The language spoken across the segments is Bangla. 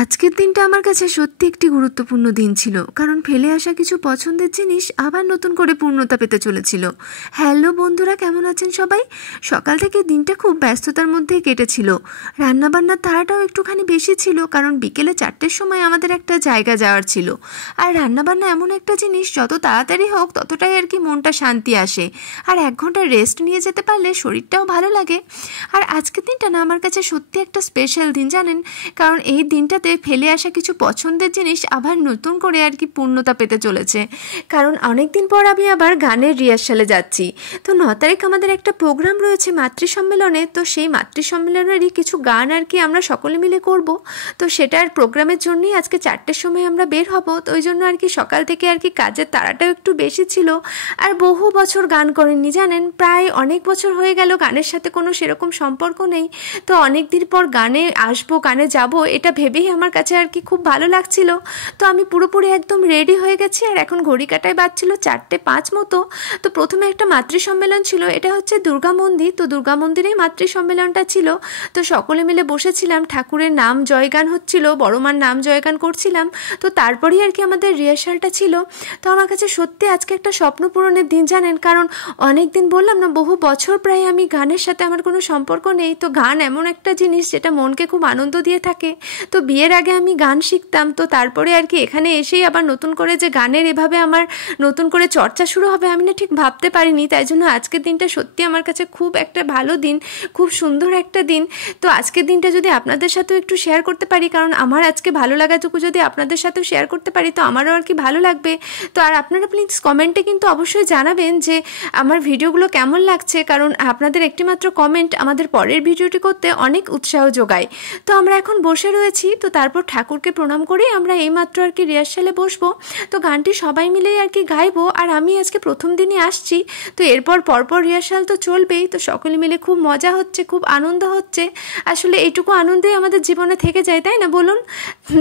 আজকের দিনটা আমার কাছে সত্যি একটি গুরুত্বপূর্ণ দিন ছিল, কারণ ফেলে আসা কিছু পছন্দের জিনিস আবার নতুন করে পূর্ণতা পেতে চলেছিল। হ্যালো বন্ধুরা, কেমন আছেন সবাই? সকাল থেকে দিনটা খুব ব্যস্ততার মধ্যে কেটেছিল। রান্নাবান্নার তাড়াটাও একটুখানি বেশি ছিল, কারণ বিকেলে 4টের সময় আমাদের একটা জায়গা যাওয়ার ছিল। আর রান্নাবান্না এমন একটা জিনিস, যত তাড়াতাড়ি হোক ততটাই আর কি মনটা শান্তি আসে। আর 1 ঘন্টা রেস্ট নিয়ে যেতে পারলে শরীরটাও ভালো লাগে। আর আজকের দিনটা না আমার কাছে সত্যি একটা স্পেশাল দিন, জানেন? কারণ এই দিনটাতে ফেলে আসা কিছু পছন্দের জিনিস আবার নতুন করে আর কি পূর্ণতা পেতে চলেছে। কারণ অনেক দিন পর আমি আবার গানের রিহার্সালে যাচ্ছি। তো 9 তারিখ আমাদের একটা প্রোগ্রাম রয়েছে মাতৃ সম্মেলনে। তো সেই মাতৃ সম্মেলনেরই কিছু গান আর কি আমরা সকলে মিলে করব। তো সেটার প্রোগ্রামের জন্যই আজকে 4টের সময় আমরা বের হব। তো ওই জন্য আর কি সকাল থেকে আর কি কাজের তাড়াটাও একটু বেশি ছিল। আর বহু বছর গান করেননি, জানেন? প্রায় অনেক বছর হয়ে গেল গানের সাথে কোনো সেরকম সম্পর্ক নেই। তো অনেক দিন পর গানে আসবো, গানে যাব, এটা ভেবেই আমার কাছে আর কি খুব ভালো লাগছিল। তো আমি পুরোপুরি একদম রেডি হয়ে গেছি। আর এখন ঘড়ি কাটায় বাজছিল 4:05 মতো। তো প্রথমে একটা মাতৃ সম্মেলন ছিল, এটা হচ্ছে দুর্গা মন্দির। তো দুর্গা মন্দিরেই মাতৃ সম্মেলনটা ছিল। তো সকলে মিলে বসেছিলাম, ঠাকুরের নাম জয়গান হচ্ছিল, বড় মার নাম জয়গান করছিলাম। তো তারপরেই আর কি আমাদের রিহার্সালটা ছিল। তো আমার কাছে সত্যি আজকে একটা স্বপ্ন পূরণের দিন, জানেন? কারণ অনেক দিন বললাম না, বহু বছর প্রায় আমি গানের সাথে আমার কোনো সম্পর্ক নেই। তো গান এমন একটা জিনিস যেটা মনকে খুব আনন্দ দিয়ে থাকে। তো বিয়ের আগে আমি গান শিখতাম। তো তারপরে আর কি এখানে এসেই আবার নতুন করে যে গানের এভাবে আমার নতুন করে চর্চা শুরু হবে, আমি না ঠিক ভাবতে পারিনি। তাই জন্য আজকের দিনটা সত্যি আমার কাছে খুব একটা ভালো দিন, খুব সুন্দর একটা দিন। তো আজকের দিনটা যদি আপনাদের সাথেও একটু শেয়ার করতে পারি, কারণ আমার আজকে ভালো লাগাটুকু যদি আপনাদের সাথেও শেয়ার করতে পারি, তো আমারও আর কি ভালো লাগবে। তো আর আপনারা প্লিজ কমেন্টে কিন্তু অবশ্যই জানাবেন যে আমার ভিডিওগুলো কেমন লাগছে, কারণ আপনাদের একটিমাত্র কমেন্ট আমাদের পরের ভিডিওটি করতে অনেক উৎসাহ যোগায়। তো আমরা এখন বসে রয়েছি। তো তারপর ঠাকুরকে প্রণাম করে আমরা এইমাত্র আর কি রিহার্সালে বসবো। তো গানটি সবাই মিলেই আর কি গাইবো। আর আমি আজকে প্রথম দিনই আসছি। তো এরপর পরপর রিহার্সাল তো চলবেই। তো সকলে মিলে খুব মজা হচ্ছে, খুব আনন্দ হচ্ছে। আসলে এইটুকু আনন্দই আমাদের জীবনে থেকে যায়, তাই না বলুন?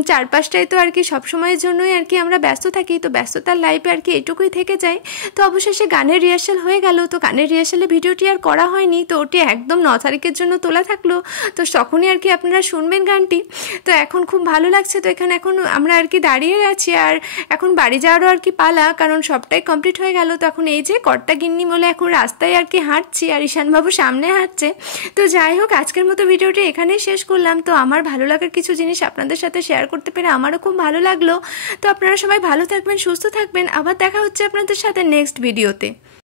চারপাশটাই তো আর কি সবসময়ের জন্যই আর কি আমরা ব্যস্ত থাকি। তো ব্যস্ততার লাইফে আর কি এইটুকুই থেকে যায়। তো অবশেষে গানের রিহার্সাল হয়ে গেল। তো গানের রিহার্সালে ভিডিওটি আর করা হয়নি। তো ওটি একদম 9 তারিখের জন্য তোলা থাকলো। তো তখনই আর কি আপনারা শুনবেন গানটি। তো এখন খুব ভালো লাগছে। তো এখানে এখন আমরা আর কি দাঁড়িয়ে আছি। আর এখন বাড়ি যাওয়ারও আর কি পালা, কারণ সবটাই কমপ্লিট হয়ে গেল। তো এখন এই যে কর্তা গিন্নি বলে এখন রাস্তায় আর কি হাঁটছি, আর ঈশানবাবু সামনে হাঁটছে। তো যাই হোক, আজকের মতো ভিডিওটি এখানেই শেষ করলাম। তো আমার ভালো লাগার কিছু জিনিস আপনাদের সাথে শেয়ার করতে পেরে আমারও খুব ভালো লাগলো। তো আপনারা সবাই ভালো থাকবেন, সুস্থ থাকবেন। আবার দেখা হচ্ছে আপনাদের সাথে নেক্সট ভিডিওতে।